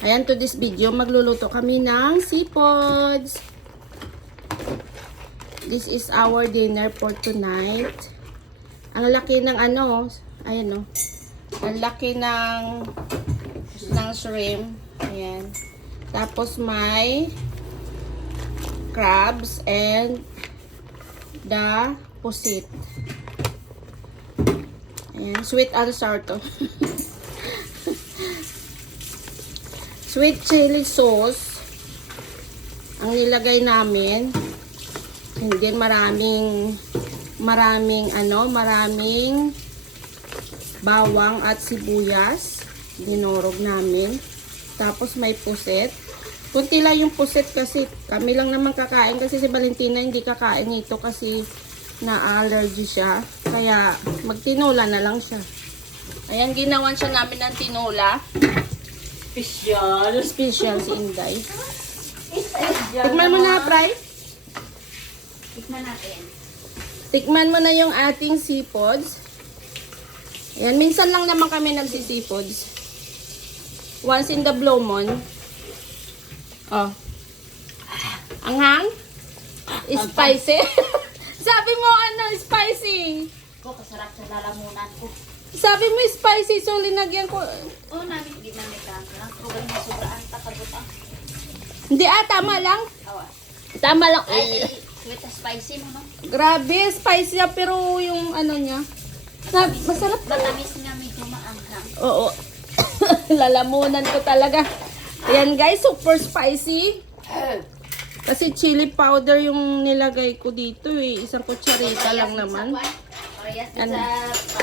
Ayan, to this video, magluluto kami ng seafoods. This is our dinner for tonight. Ang laki ng ano, ayan o. Ang laki ng shrimp. Ayan. Tapos may crabs and the pusit. Ayan, sweet and sour to. Sweet chili sauce ang nilagay namin. Hindi maraming bawang at sibuyas. Dinorog namin. Tapos may puset. Kunti lang yung puset kasi kami lang naman kakain kasi si Valentina hindi kakain nito kasi na-allergy siya. Kaya magtinola na lang siya. Ayan, ginawan siya namin ng tinola. Special si Inday. Tikman mo na, Fry. Tikman natin. Tikman mo na yung ating seafoods. Ayan, minsan lang naman kami nagsi-seafoods. Once in the blue moon. Oh. Anghang? Spicy? Sabi mo spicy. Ko, kasarap sa lalamunan ko. Sabi mo spicy, so linagyan ko. Oh, namin, di man may kanta. Kung ganyan sobraan, takabot ang. Hindi tama lang. Awa. Tama lang. Ay, sweet na spicy mo, no? Grabe, spicy na pero yung ano niya. Masarap. Matamis nga medyo maanghang. Oo. Lalamunan ko talaga. Ayan guys, super spicy. Kasi chili powder yung nilagay ko dito eh. Isang kutsarita lang naman. Parehas Ano? sa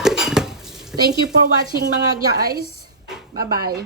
Thank you for watching mga guys. Bye-bye.